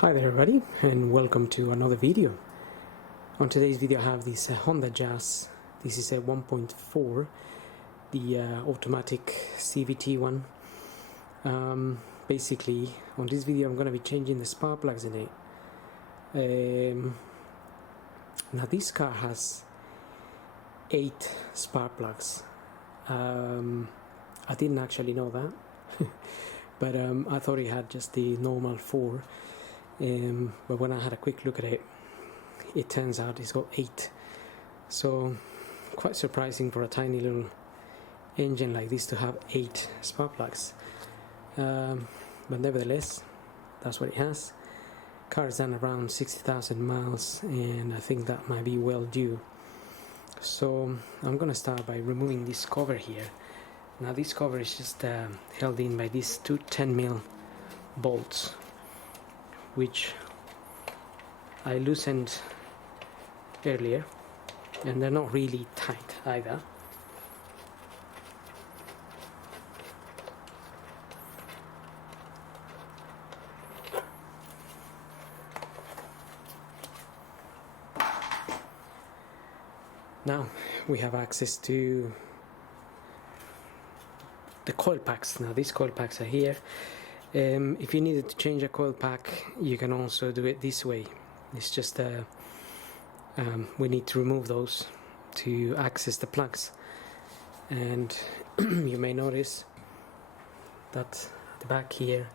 Hi there everybody, and welcome to another video. On today's video I have this Honda Jazz. This is a 1.4, the automatic CVT one. Basically on this video I'm going to be changing the spark plugs in it. Now this car has 8 spark plugs. I didn't actually know that, but I thought it had just the normal 4. But when I had a quick look at it, it turns out it's got 8. So quite surprising for a tiny little engine like this to have 8 spark plugs. But nevertheless, that's what it has. Car's done around 60,000 miles, and I think that might be well due. So I'm gonna start by removing this cover here. Now this cover is just held in by these two 10mm bolts, which I loosened earlier, and they're not really tight either. Now we have access to the coil packs. Now these coil packs are here. If you needed to change a coil pack, you can also do it this way. It's just we need to remove those to access the plugs, and you may notice that at the back here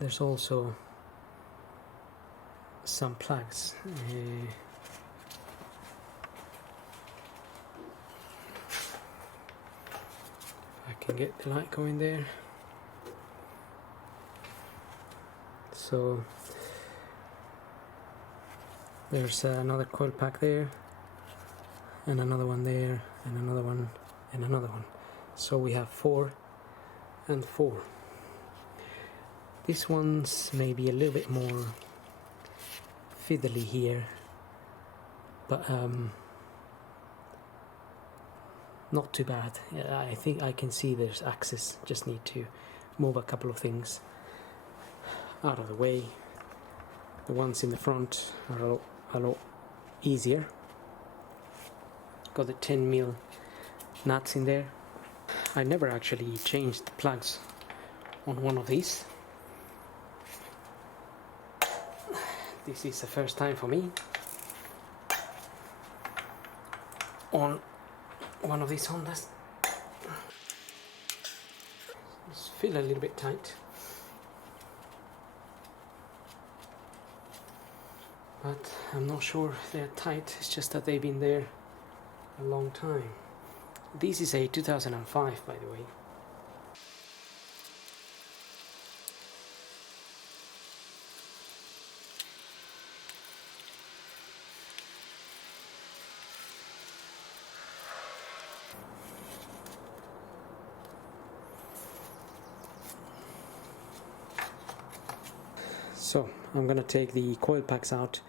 there's also some plugs. If I can get the light going there. So there's another coil pack there, and another one there, and another one, and another one. So we have 4 and 4. This one's maybe a little bit more fiddly here, but not too bad. I think I can see there's access. Just need to move a couple of things out of the way. The ones in the front are a lot easier. Got the 10mm nuts in there. I never actually changed the plugs on one of these. This is the first time for me on one of these Hondas. Just feel a little bit tight, but I'm not sure they're tight. It's just that they've been there a long time. This is a 2005, by the way. So I'm gonna take the coil packs out,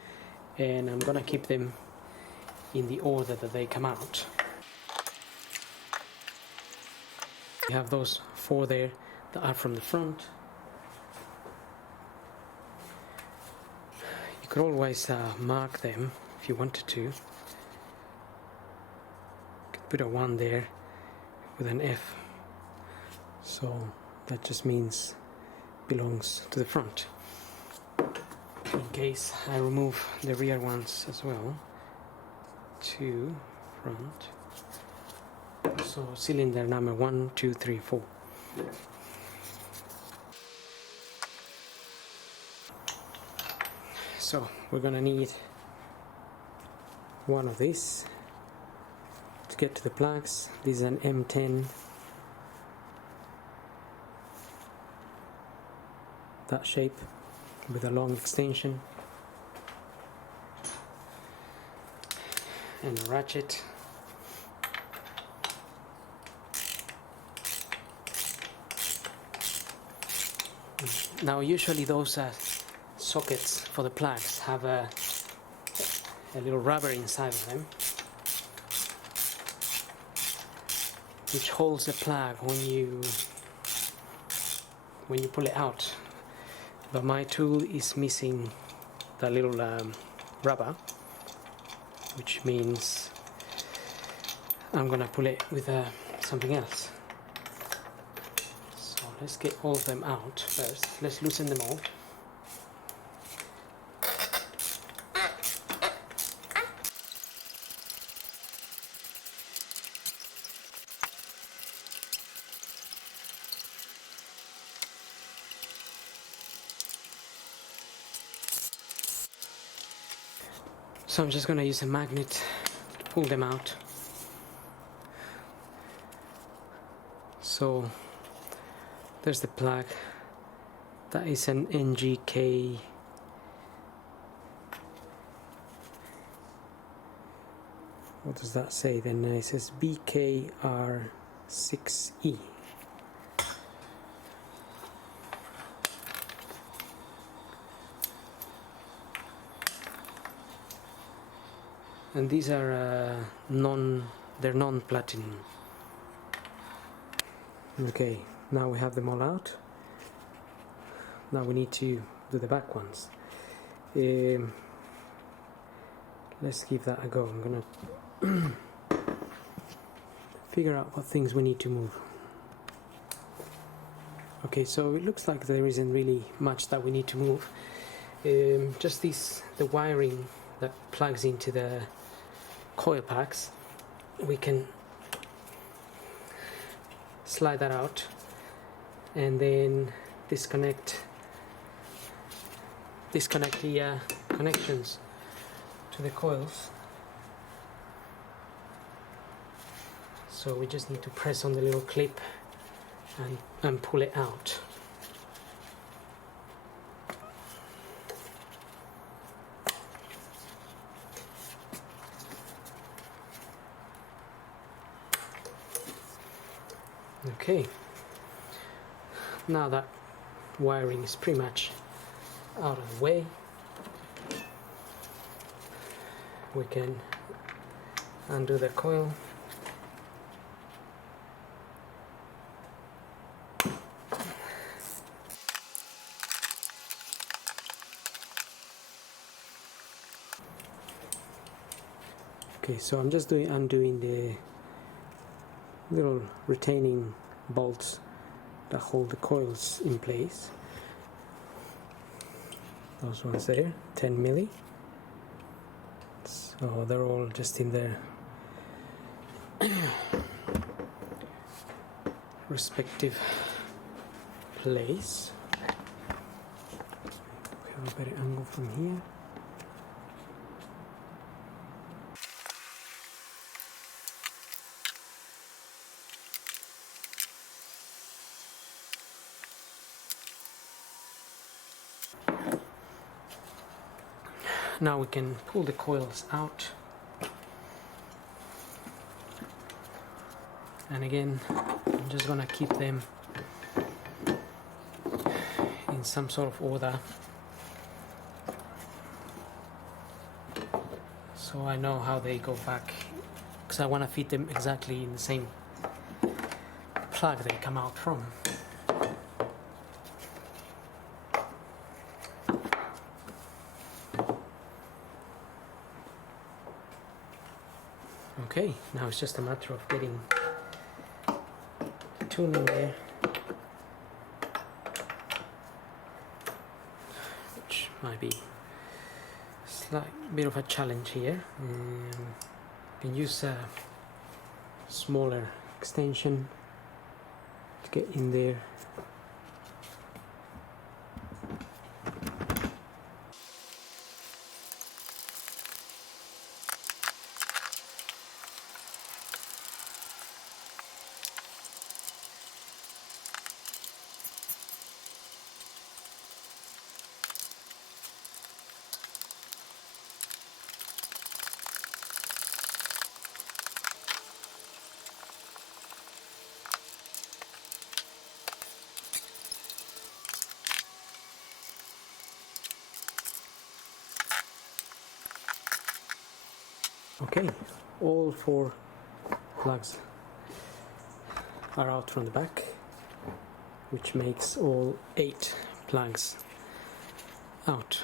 and I'm gonna keep them in the order that they come out. We have those 4 there that are from the front. You could always mark them if you wanted to. You could put a 1 there with an F, so that just means belongs to the front. In case I remove the rear ones as well, 2 front. So cylinder number 1, 2, 3, 4. So we're gonna need one of these to get to the plugs. This is an M10. That shape with a long extension and a ratchet. Now usually those sockets for the plugs have a little rubber inside of them, which holds the plug when you pull it out. but my tool is missing that little rubber, which means I'm gonna pull it with something else. So let's get all of them out first. Let's loosen them all. So I'm just going to use a magnet to pull them out. So there's the plug. That is an NGK. What does that say then? It says BKR6E. And these are they're non-platinum. Okay, now we have them all out. Now we need to do the back ones. Let's give that a go. I'm gonna figure out what things we need to move. Okay, so it looks like there isn't really much that we need to move. Just the wiring that plugs into the coil packs, we can slide that out and then disconnect the connections to the coils. So we just need to press on the little clip and pull it out. Okay, now that wiring is pretty much out of the way, we can undo the coil. Okay, so I'm just undoing the little retaining bolts that hold the coils in place. Those ones there, 10 milli. So they're all just in their respective place. We have a better angle from here. Now we can pull the coils out, and again I'm just gonna keep them in some sort of order so I know how they go back, because I want to fit them exactly in the same plug they come out from. Okay, now it's just a matter of getting the tool in there, which might be a slight bit of a challenge here. You can use a smaller extension to get in there. Okay, all 4 plugs are out from the back, which makes all 8 plugs out.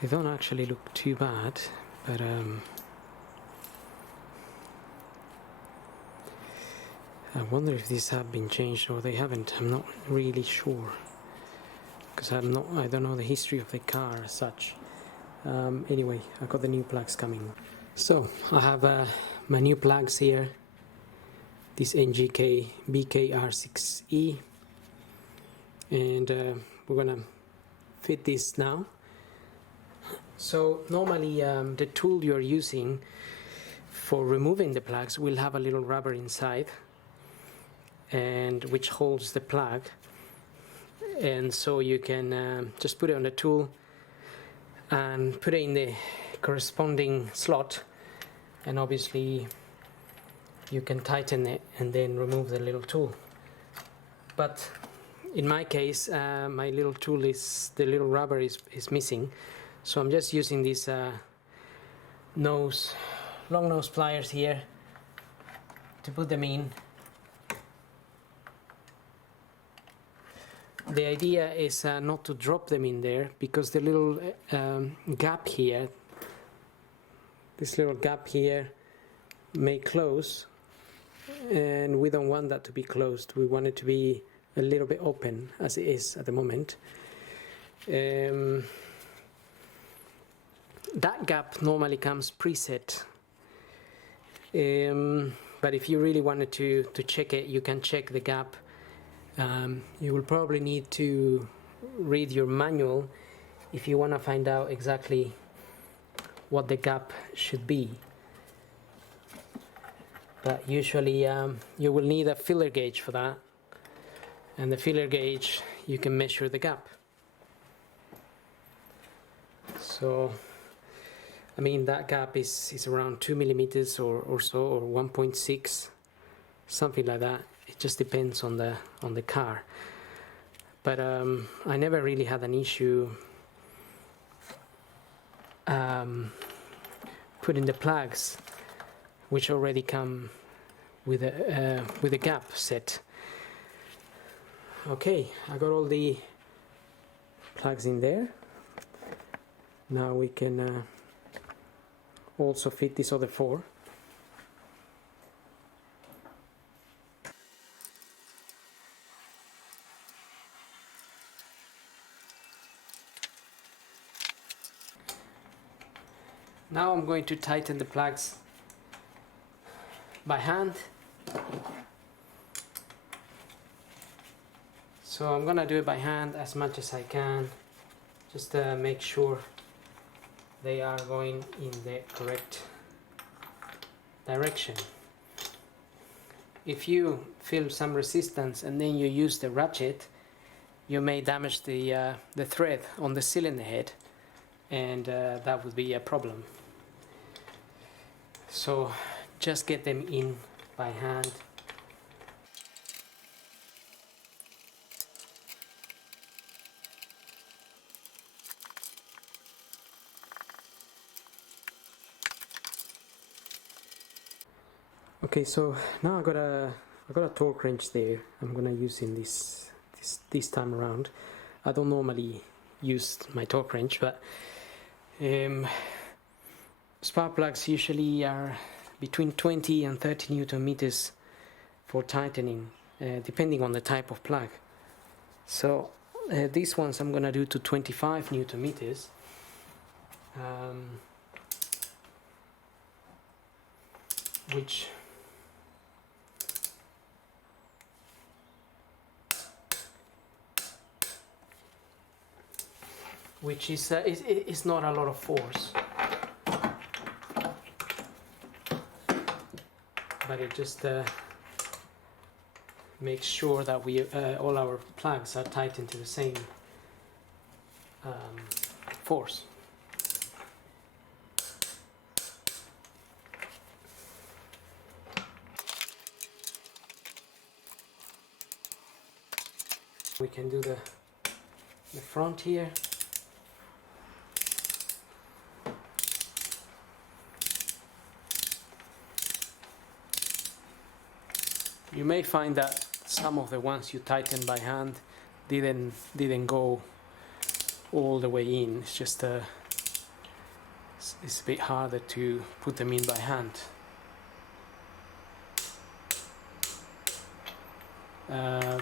They don't actually look too bad, but I wonder if these have been changed or they haven't. I'm not really sure, because I don't know the history of the car as such. Anyway, I got the new plugs coming. So I have my new plugs here. This NGK BKR6E, and we're gonna fit this now. So normally the tool you're using for removing the plugs will have a little rubber inside, and which holds the plug, and so you can just put it on the tool and put it in the corresponding slot, and obviously you can tighten it and then remove the little tool. But in my case, my little tool the little rubber is missing, so I'm just using these long nose pliers here to put them in. The idea is not to drop them in there, because the little gap here, this little gap here may close, and we don't want that to be closed. We want it to be a little bit open, as it is at the moment. That gap normally comes preset, but if you really wanted to check it, you can check the gap. You will probably need to read your manual if you want to find out exactly what the gap should be. But usually you will need a filler gauge for that, and the filler gauge, you can measure the gap. So I mean, that gap is around 2 millimeters or so, or 1.6, something like that. It just depends on the car. But I never really had an issue putting the plugs, which already come with a gap set. Okay, I got all the plugs in there. Now we can also fit these other 4. Now I'm going to tighten the plugs by hand. So I'm gonna do it by hand as much as I can, just to make sure they are going in the correct direction. If you feel some resistance and then you use the ratchet, you may damage the thread on the cylinder head, and that would be a problem. So just get them in by hand. Okay, so now I got a torque wrench there. I'm gonna use in this time around. I don't normally use my torque wrench, but spark plugs usually are between 20 and 30 Newton meters for tightening, depending on the type of plug. So these ones I'm gonna do to 25 Newton meters. Which is not a lot of force, but it just makes sure that we all our plugs are tightened to the same force. We can do the front here. You may find that some of the ones you tighten by hand, didn't go all the way in. It's just it's a bit harder to put them in by hand.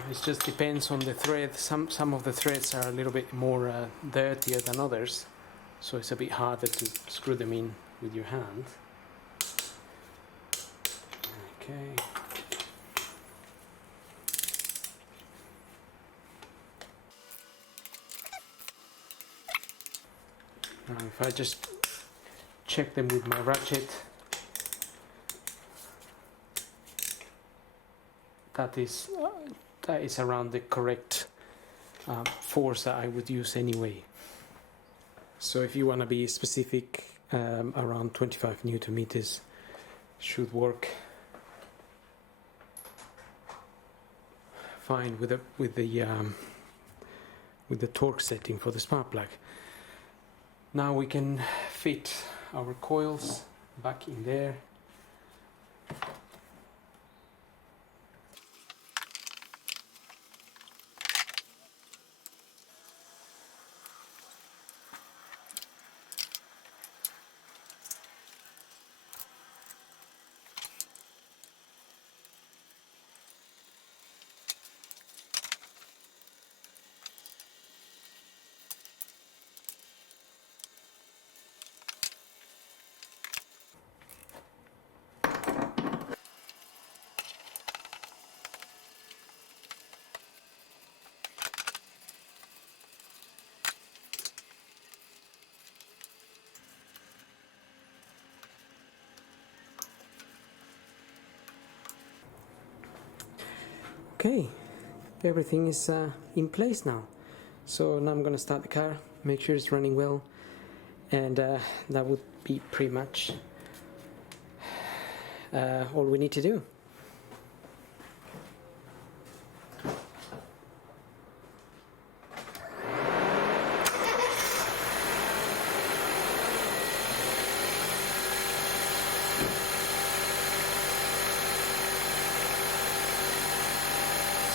It just depends on the thread. Some of the threads are a little bit more dirtier than others, so it's a bit harder to screw them in with your hand. Okay. Now if I just check them with my ratchet, that is around the correct force that I would use anyway. So if you want to be specific, around 25 Newton meters should work fine with the torque setting for the spark plug. Now we can fit our coils back in there. Okay, everything is in place now. So now I'm gonna start the car, make sure it's running well, and that would be pretty much all we need to do.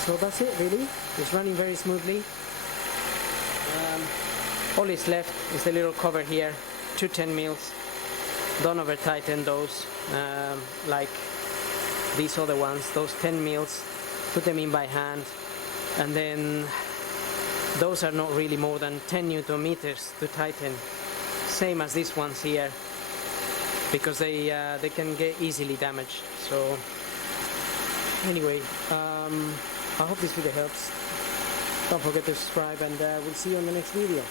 So that's it really, it's running very smoothly. All is left is the little cover here, 2 10 mils. Don't over tighten those like these other ones, those 10 mils, put them in by hand, and then those are not really more than 10 Newton meters to tighten, same as these ones here, because they can get easily damaged. So anyway, I hope this video helps. Don't forget to subscribe, and we'll see you on the next video.